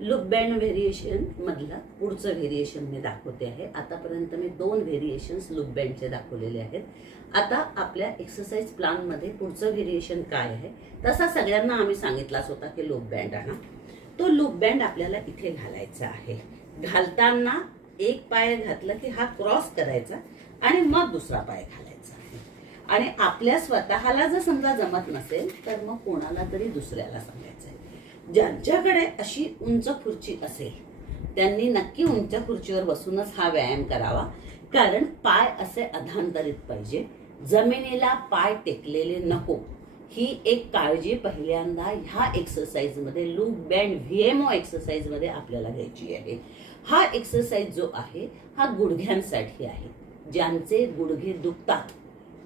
Loop band variation मधला पुढचं variation मी दाखवते आहे। आतापर्यंत मी 2 व्हेरिएशन्स लूप बँडचे दाखवलेले आहेत। आता आपल्या एक्सरसाइज प्लॅन मध्ये पुढचं व्हेरिएशन काय आहे, तसा सगळ्यांना आम्ही सांगितलाच होता की लूप बँड आणा। तो लूप बँड आपल्याला इथे घालायचा आहे। घालताना एक पाय घातला की हा क्रॉस करायचा आणि मग दुसरा पाय घालायचा आहे। आणि आपल्या स्वतःला जर समजा जमत नसेल तर मग कोणाला तरी दुसऱ्याला सांगायचं आहे। ज्यांच्याकडे अशी उंच खुर्ची असेल त्यांनी नक्की उंच खुर्चीवर बसूनच हा व्यायाम करावा, कारण पाय असे अधांतरित पाहिजे, जमिनीला पाय टेकलेले नको। ही एक काळजी पहिल्यांदा ह्या एक्सरसाइज मध्ये लूप बँड व्हीएमओ एक्सरसाइज मध्ये आपल्याला घ्यायची आहे। हा एक्सरसाइज जो आहे हा गुडघ्यांसाठी आहे। ज्यांचे गुडघे दुखतात,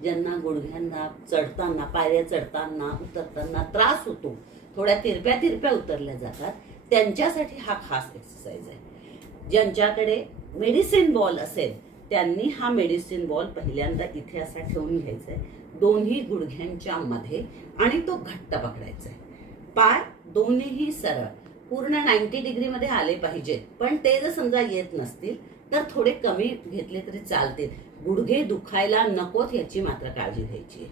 ज्यांना गुडघ्यांना चढताना, पायऱ्या चढताना उतरताना त्रास होतो, थोड्या तिरप्या उतरल्या जातात, त्यांच्यासाठी हा खास एक्सरसाइज आहे। ज्यांच्याकडे मेडिसिन बॉल असेल त्यांनी हा मेडिसिन बॉल पहिल्यांदा इथे असा ठेवून घ्यायचा आहे, दोन्ही गुडघ्यांच्या मध्ये, आणि तो घट्ट पकडायचा आहे। पाय दोन्हीही सरळ पूर्ण 90 डिग्री मध्ये आले पाहिजेत, पण ते जर समजा येत नसतील तर थोडे कमी घेतले तरी चालतील। गुडघे दुखायला नकोत याची मात्र काळजी घ्यायची आहे।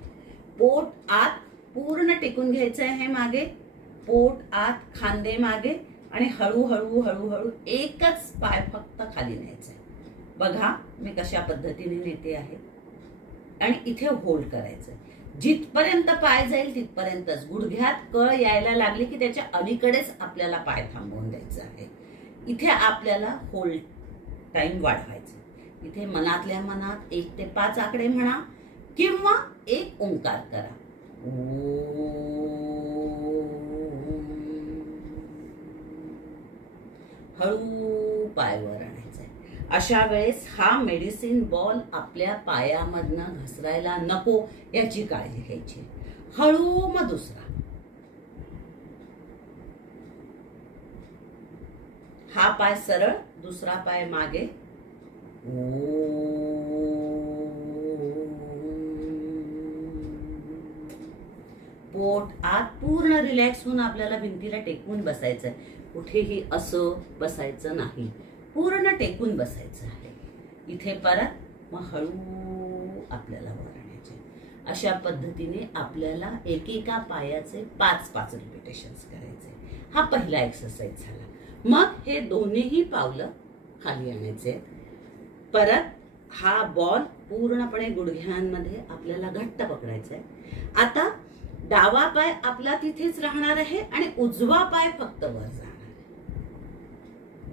पोट आत पूर्ण टेकून घ्यायचं आहे मागे, पोट आत, खांदे मागे, आणि हळूहळू हळूहळू एकच पाय फक्त खाली न्यायचा आहे। बघा मी कशा पद्धतीने नेते आहे, आणि इथे होल्ड करायचं। जिथपर्यंत पाय जाईल तिथपर्यंतच। गुडघ्यात कळ यायला लागली की त्याच्या अलीकडेच आपल्याला पाय थांबवून द्यायचा आहे। इथे आपल्याला होल्ड टाइम वाढवायचा। इथे मनातल्या मनात 1 ते 5 आकडे म्हणा किंवा एक ओंकार करा, हळू पायवर आणायचंय। अशा वेळेस हा मेडिसिन बॉल आपल्या पायामधनं घसरायला नको याची काळजी घ्यायची। हळू, मग दुसरा, हा पाय सरळ, दुसरा पाय मागे, पोट आत पूर्ण रिलॅक्स होऊन आपल्याला भिंतीला टेकून बसायचंय। कुठेही असं बसायचं नाही, पूर्ण टेकून बसायचं आहे। इथे परत मग हळू आपल्याला वर आणायचे। अशा पद्धतीने आपल्याला एकेका पायाचे 5-5 रिपिटेशन्स करायचे। हा पहिला एक्सरसाइज झाला। मग हे दोन्हीही पावलं खाली आणायचे। परत हा बॉल पूर्णपणे गुडघ्यांमध्ये आपल्याला घट्ट पकडायचा आहे। आता डावा पाय आपला तिथेच राहणार आहे आणि उजवा पाय फक्त वर जाणार आहे।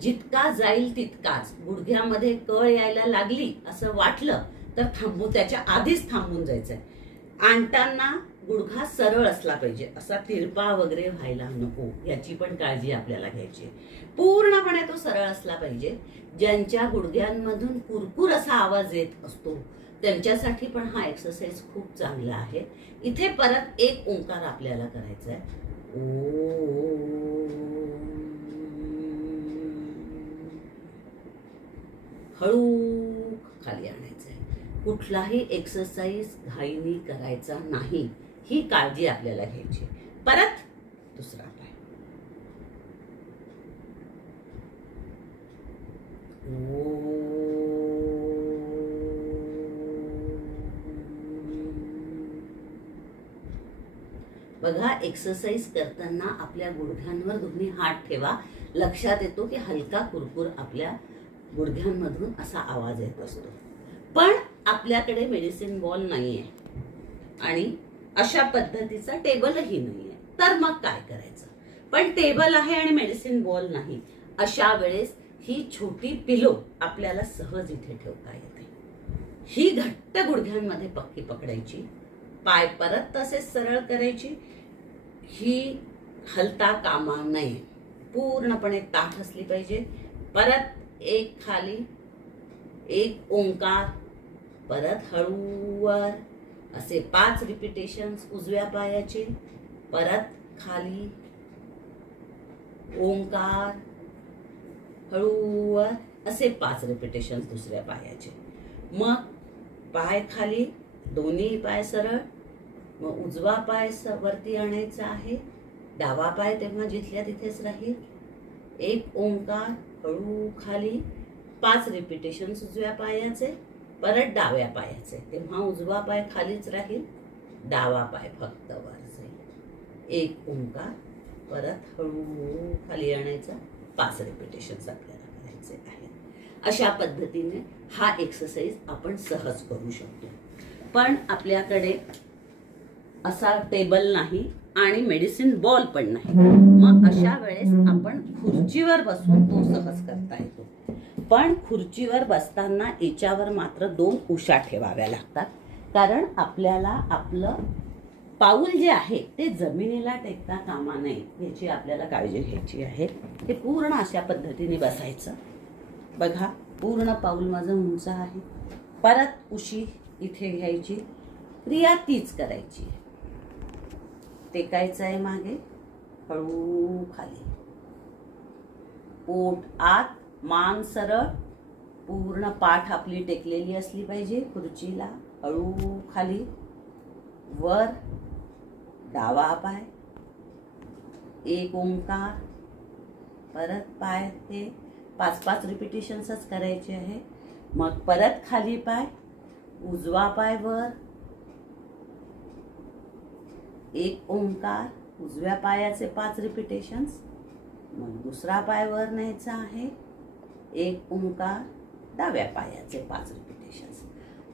जितका जाईल तितकाच। गुडघ्यामध्ये कळ यायला लागली असं वाटलं तर थांबू, त्याच्या आधीच थांबून जायचंय। आणताना गुडघा सरळ असला पाहिजे, असा तिरपा वगैरे व्हायला नको, याची पण काळजी आपल्याला घ्यायची। पूर्णपणे तो सरळ असला पाहिजे। ज्यांच्या गुडघ्यांमधून कुरकुर असा आवाज येत असतो त्यांच्यासाठी पण हा एक्सरसाइज खूप चांगला आहे। इथे परत एक ओंकार आपल्याला करायचा आहे, हळू खाली आणायचं आहे। कुठलाही एक्सरसाइज घाईने करायचा नाही, ही काळजी आपल्याला घ्यायची। परत दुसरा पाय, बघा एक्सरसाइज करताना आपल्या गुडघ्यांवर दोन्ही हात ठेवा। लक्षात येतो की हलका कुरकुर आपल्या गुडघ्यांमधून असा आवाज येत असतो। पण आपल्याकडे मेडिसिन बॉल नाहीये आणि अशा पद्धतीचा टेबलही नाहीये, तर मग काय करायचं? पण टेबल आहे आणि मेडिसिन बॉल नाही, अशा वेळेस ही छोटी पिलो आपल्याला सहज इथे ठेवता येते। ही घट्ट गुडघ्यांमध्ये पक्की पकडायची, पाय परत तसेच सरळ करायची। ही हलता कामा नये, पूर्णपणे ताठ असली पाहिजे। परत एक खाली, एक ओंकार, परत हळूवर, असे 5 रिपिटेशन्स उजव्या पायाचे। परत खाली, ओंकार, हळूवर, असे 5 रिपिटेशन्स दुसऱ्या पायाचे। मग पाय खाली, दोन्ही पाय सरळ, मग उजवा पाय वरती आणायचा आहे, डावा पाय तेव्हा जिथल्या तिथेच राहील, एक ओंकार, हळू खाली, 5 रिपिटेशन्स उजव्या पायाचे, परत डाव्या पायाचे. तेव्हा उजवा पाय खालीच राहील, डावा पाय फक्त वर जाईल. एक ओंकार, परत हळू खाली आणायचा, 5 रिपिटेशन्स आपल्याला करायचे आहेत. अशा पद्धतीने हा एक्सरसाइज आपण सहज करू शकतो. पण आपल्याकडे असा टेबल नाही आणि मेडिसिन बॉल पण नाही. मग अशा वेळेस आपण खुर्चीवर बसून तो सहज करता येतो. पण खुर्चीवर बसताना याच्यावर मात्र 2 उशा ठेवाव्या लागतात, कारण आपल्याला आपलं पाऊल जे आहे ते जमिनीला टेकता कामा नये याची आपल्याला काळजी घ्यायची आहे. ते पूर्ण अशा पद्धतीने बसायचं. बघा, पूर्ण पाऊल माझं उंच आहे. परत उशी इथे घ्यायची, क्रिया तीच करायची. टेकायचं आहे मागे, हळू खाली, पोट आत, मान सरळ, पूर्ण पाठ आपली टेकलेली असली पाहिजे खुर्चीला. हळू खाली, वर, डावा पाय, एक ओंकार, परत पाय. ते 5-5 रिपिटेशन्सच करायचे आहे. मग परत खाली पाय, उजवा पाय वर, एक ओंकार, उजव्या पायाचे 5 रिपिटेशन्स. मग दुसरा पाय वर न्यायचा आहे, एक ओंकार, डाव्या पायाचे 5 रिपिटेशन्स.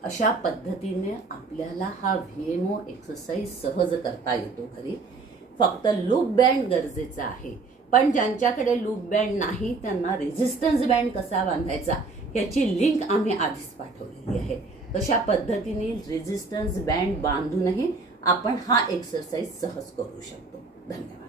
अशा पद्धतीने आपल्याला हा VMO एक्सरसाइज सहज करता येतो घरी. फक्त लूप बँड गरजेचा आहे. पण ज्यांच्याकडे लूप बँड नाही त्यांना रेझिस्टन्स बँड कसा बांधायचा याची लिंक आम्ही आधीच पाठवलेली आहे. तशा पद्धतीने रेझिस्टन्स बँड बांधूनही आपण हा एक्सरसाइज सहज करू शकतो. धन्यवाद.